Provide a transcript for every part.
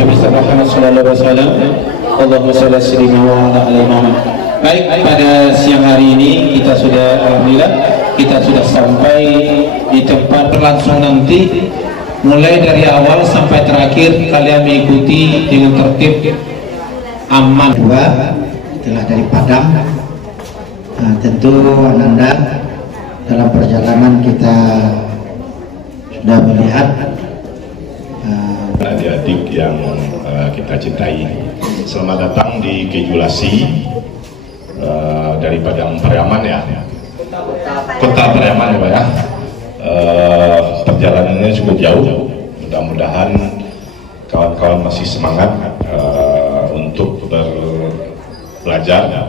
Nabi Muhammad sallallahu alaihi wasallam. Allahumma shalli ala sayyidina wa ala ali Muhammad. Baik, pada siang hari ini kita sudah alhamdulillah kita sudah sampai di tempat berlangsung nanti, mulai dari awal sampai terakhir kalian mengikuti dengan tertib aman. Dua telah dari Padang. Nah, tentu Ananda dalam perjalanan kita sudah melihat adik-adik yang kita cintai. Selamat datang di Kejulasi dari Padang Pariaman ya, Kota Pariaman ya Pak ya. Perjalanannya cukup jauh. Mudah-mudahan kawan-kawan masih semangat untuk belajar,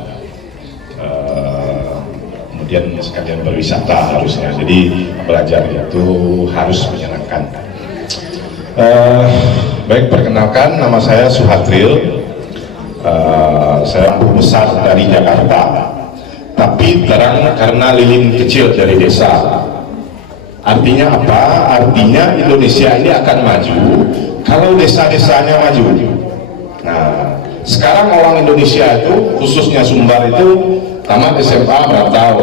kemudian sekalian berwisata harusnya. Jadi belajar itu harus menyenangkan. Baik, perkenalkan, nama saya Suhatril. Saya besar dari Jakarta, tapi terang karena lilin kecil dari desa. Artinya apa? Artinya Indonesia ini akan maju kalau desa-desanya maju. Nah, sekarang orang Indonesia itu, khususnya Sumbar itu, tamat SMA merantau,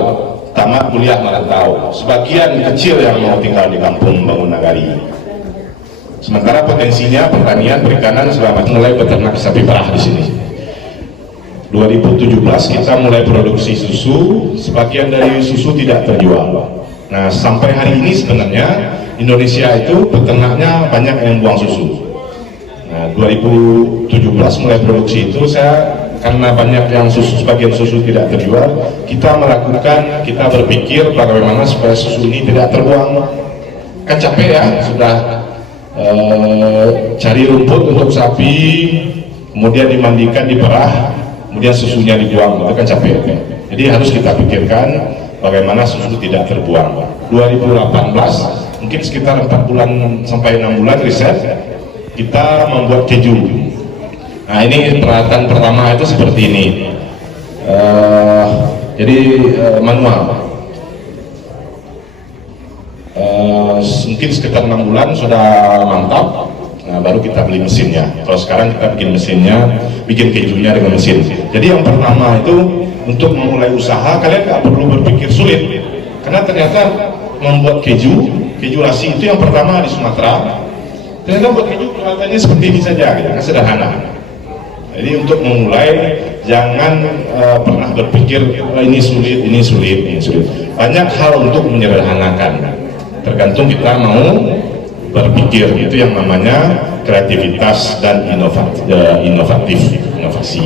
tamat kuliah merantau. Sebagian kecil yang mau tinggal di kampung bangun nagari. Sementara potensinya pertanian, perikanan, segala macam, mulai beternak sapi perah di sini. 2017 kita mulai produksi susu, sebagian dari susu tidak terjual. Nah, sampai hari ini sebenarnya Indonesia itu peternaknya banyak yang buang susu. Nah, 2017 mulai produksi itu karena banyak yang susu, sebagian susu tidak terjual, kita berpikir bagaimana supaya susu ini tidak terbuang. Kan capek ya, sudah cari rumput untuk sapi, kemudian dimandikan, diperah, kemudian susunya dibuang, itu kan capek. Jadi harus kita pikirkan bagaimana susu tidak terbuang. 2018 mungkin sekitar 4 bulan sampai 6 bulan riset, kita membuat keju. Nah, ini peralatan pertama itu seperti ini. Jadi manual. Mungkin sekitar 6 bulan sudah mantap. Nah, baru kita beli mesinnya. Kalau sekarang kita bikin mesinnya, bikin kejunya dengan mesin. Jadi yang pertama itu, untuk memulai usaha kalian nggak perlu berpikir sulit, karena ternyata membuat keju rasi itu yang pertama di Sumatera. Ternyata buat keju peralatannya seperti ini saja, gitu, sederhana. Jadi untuk memulai jangan pernah berpikir ini sulit, ini sulit, ini sulit. Banyak hal untuk menyederhanakan. Tergantung kita mau berpikir, itu yang namanya kreativitas dan inovasi.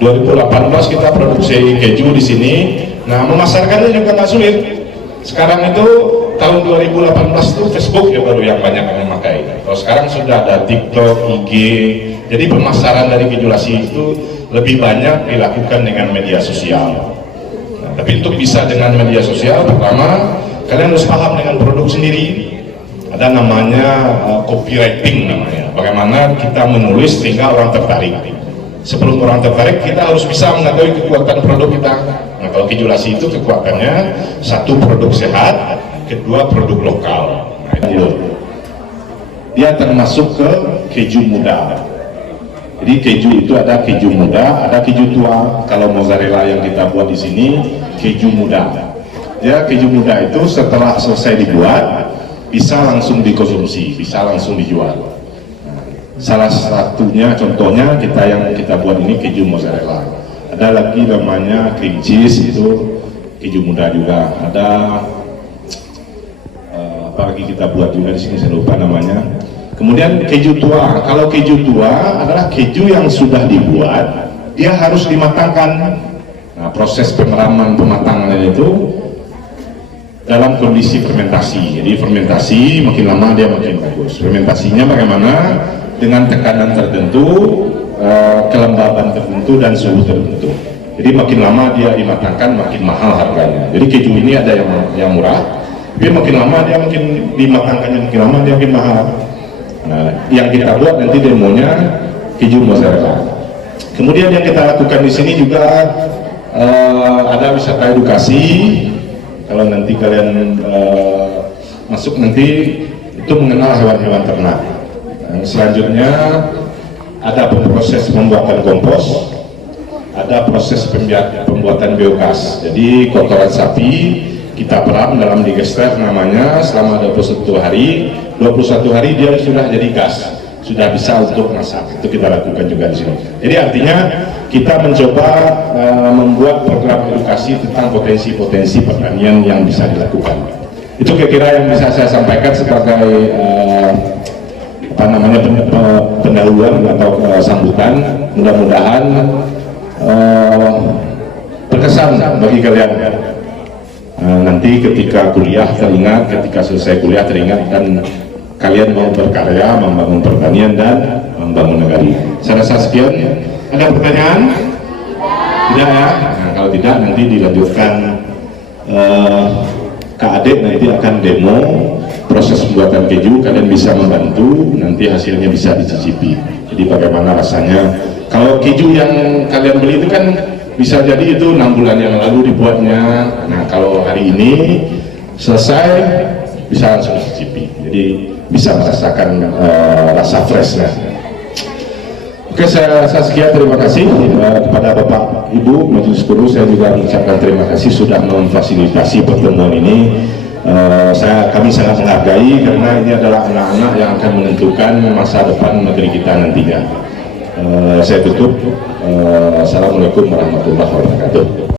2018 kita produksi keju di sini. Nah, memasarkannya juga nggak sulit. Sekarang itu tahun 2018 itu Facebook ya baru yang banyak yang memakai. Kalau sekarang sudah ada TikTok, IG. Jadi pemasaran dari Kejulasi itu lebih banyak dilakukan dengan media sosial. Nah, tapi untuk bisa dengan media sosial, pertama kalian harus paham dengan produk sendiri. Ada namanya copywriting namanya. Bagaimana kita menulis sehingga orang tertarik. Sebelum orang tertarik, kita harus bisa mengetahui kekuatan produk kita. Nah, kalau Kejulasi itu kekuatannya, satu produk sehat, kedua produk lokal. Nah, itu dia termasuk ke keju muda. Jadi keju itu ada keju muda, ada keju tua. Kalau mozzarella yang kita buat di sini keju muda. Ya, keju muda itu setelah selesai dibuat bisa langsung dikonsumsi, bisa langsung dijual. Salah satunya, contohnya yang kita buat ini keju mozzarella. Ada lagi namanya cream cheese, itu keju muda juga. Ada apa lagi kita buat juga di sini, saya lupa namanya. Kemudian keju tua. Kalau keju tua adalah keju yang sudah dibuat, dia harus dimatangkan. Nah, proses pematangannya itu dalam kondisi fermentasi. Jadi fermentasi makin lama dia makin bagus. Fermentasinya bagaimana? Dengan tekanan tertentu, kelembaban tertentu, dan suhu tertentu. Jadi makin lama dia dimatangkan, makin mahal harganya. Jadi keju ini ada yang murah, tapi makin lama dia makin dimatangkannya, makin lama dia makin mahal. Nah, yang kita buat nanti demonya keju mozzarella. Kemudian yang kita lakukan di sini juga ada wisata edukasi. Kalau nanti kalian masuk nanti itu mengenal hewan-hewan ternak. Selanjutnya ada proses pembuatan kompos, ada proses pembuatan biogas. Jadi kotoran sapi kita peram dalam digester namanya selama 21 hari. 21 hari dia sudah jadi gas, sudah bisa untuk masak. Itu kita lakukan juga di sini. Jadi artinya kita mencoba membuat program edukasi tentang potensi-potensi pertanian yang bisa dilakukan. Itu kira-kira yang bisa saya sampaikan sebagai pendahuluan atau sambutan. Mudah-mudahan berkesan bagi kalian. Nanti ketika kuliah teringat, ketika selesai kuliah teringat, dan kalian mau berkarya, membangun pertanian dan membangun negari. Saya rasa sekian. Ada pertanyaan? Tidak ya? Nah, kalau tidak nanti dilanjutkan. Kak Adek nanti akan demo proses pembuatan keju, kalian bisa membantu, nanti hasilnya bisa dicicipi. Jadi bagaimana rasanya? Kalau keju yang kalian beli itu kan bisa jadi itu 6 bulan yang lalu dibuatnya. Nah kalau hari ini selesai bisa langsung dicicipi. Jadi bisa merasakan rasa freshnya. Oke, saya sekian, terima kasih kepada Bapak Ibu Majelis Guru. Saya juga mengucapkan terima kasih sudah memfasilitasi pertemuan ini. Kami sangat menghargai karena ini adalah anak-anak yang akan menentukan masa depan negeri kita nantinya. Saya tutup. Assalamualaikum warahmatullahi wabarakatuh.